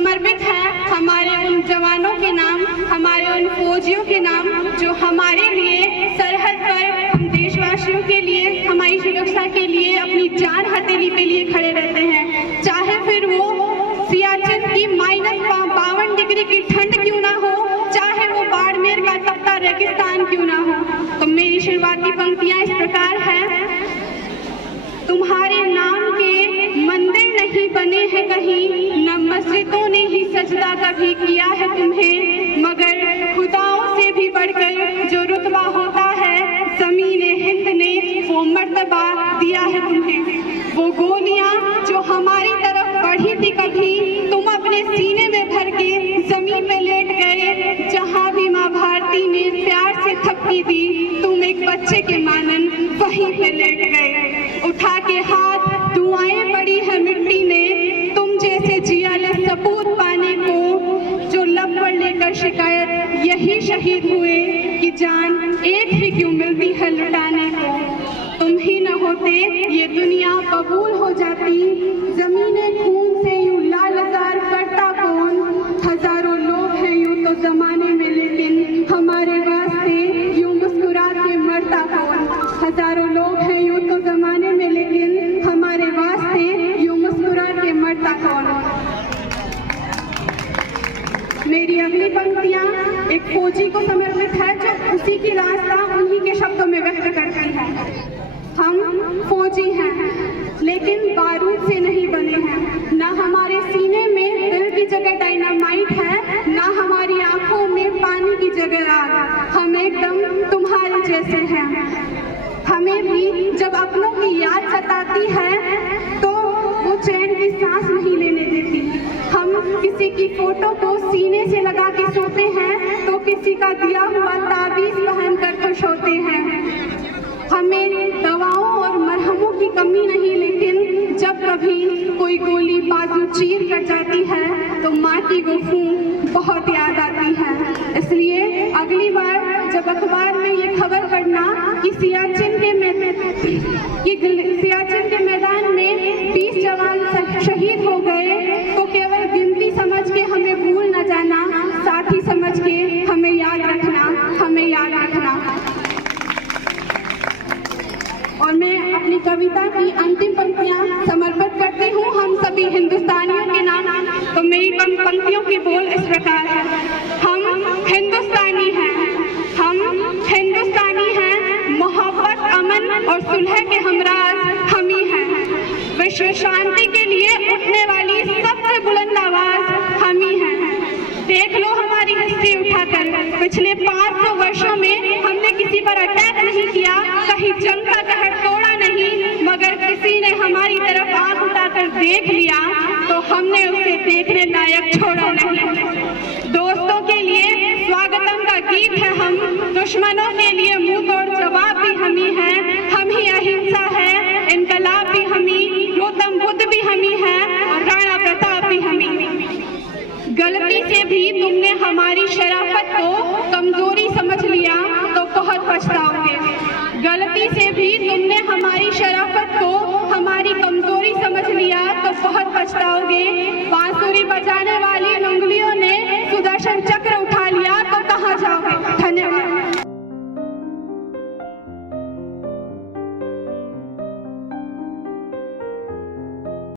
समर्पित है हमारे उन जवानों के नाम, हमारे उन फौजियों के नाम जो हमारे लिए सरहद पर, हम देशवासियों के लिए, हमारी सुरक्षा के लिए अपनी जान हथेली पे लिए खड़े रहते हैं। चाहे फिर वो सियाचिन की -52 डिग्री की ठंड क्यों ना हो, चाहे वो बाड़मेर का तपता रेगिस्तान क्यों ना हो। तो मेरी शुरुआती पंक्तियां इस प्रकार हैं। तुम्हारे नाम के मंदिर नहीं बने हैं कहीं, न मस्जिदों ने ही सजदा कभी किया है तुम्हें, मगर खुदाओं से भी बढ़कर जो रुतबा होता है ज़मीने हिंद ने वो मर्तबा दिया है तुम्हें। वो गोलियां जो हमारी तरफ बढ़ी थी कभी, तुम अपने सीने में भर के जमीन पे लेट गए। जहां भी माँ भारती ने प्यार से थपकी दी, तुम एक बच्चे के मानन वहीं पे लेट गए। उठा के हाथ दुआएं पड़ी है मिट्टी में, तुम जैसे जियाले सपूत पाने को, जो लब पर लेकर शिकायत यही शहीद हुए कि जान एक ही क्यों मिलती है लुटाने को। तुम ही न होते ये दुनिया कबूल हो जाती, जमीने खून से यूं लालजार करता कौन। हजारों लोग हैं यूं तो जमाने में, लेकिन हमारे वास्ते यूं मुस्कुरा के मरता कौन। हजारों लोग हैं यूं तो जमाने में, लेकिन हमारे वास्ते यूं मुस्कुरा के मरता कौन। मेरी अगली पंक्तियां एक फौजी को समर्पित है जो उसी की रास्ता उन्हीं के शब्दों में व्यक्त करती है। हम फौजी हैं लेकिन बारूद से नहीं बने हैं, ना हमारे सीने में दिल की जगह डायनामाइट है, ना हमारी आंखों में पानी की जगह आग। हम एकदम तुम्हारे जैसे हैं। हमें भी जब अपनों की याद सताती है तो वो चैन की सांस नहीं लेने देती। हम किसी की फोटो को सीने से लगा के सोते हैं तो किसी का दिया हुआ ताबीज पहन कर खुश होते हैं। हमें दवाओं और मरहमों की कमी नहीं, लेकिन जब कभी कोई गोली बाजू चीर कर जाती है तो माँ की वो फूंक बहुत याद आती है। इसलिए अगली बार जब अखबार में ये खबर पढ़ना कि सियाचिन के मैदान में 20 जवान शहीद हो गए, तो केवल गिनती समझ के हमें भूल न जाना, साथी समझ के हमें याद रखना, हमें याद रखना। और मैं अपनी कविता की अंतिम पंक्तियां समर्पित करती हूँ हम सभी हिंदुस्तानियों के नाम। तो मेरी पंक्तियों की बोल इस प्रकार है। हम हिंदुस्तानी हैं, हम हिंदुस्तानी हैं, मोहब्बत, अमन और सुलह के हमराज हम ही हैं। विश्व शांति के लिए उठने वाली सबसे बुलंद आवाज हम ही हैं। देख लो हमारी हिस्ट्री उठाकर, पिछले 500 वर्षों में हमने किसी पर अटैक नहीं किया, कहीं जंग का कहर तोड़ा नहीं, मगर किसी ने हमारी तरफ आंख उठाकर देख लिया तो हमने उसे देखने लायक छोड़ा नहीं। दोस्तों के लिए स्वागतम का गीत है हम, दुश्मनों के लिए मुंह तोड़ जवाब भी हम ही हैं। हम ही अहिंसा है, इनकलाब भी हम ही, गौतम बुद्ध भी हम ही है और राणा प्रताप भी हम ही। गलती से भी तुमने हमारी शराफत को कमजोरी समझ लिया तो बहुत पछताओगे। गलती से भी तुमने हमारी शराफत को हमारी कमजोरी समझ लिया तो बहुत पछताओगे। बांसुरी बजाने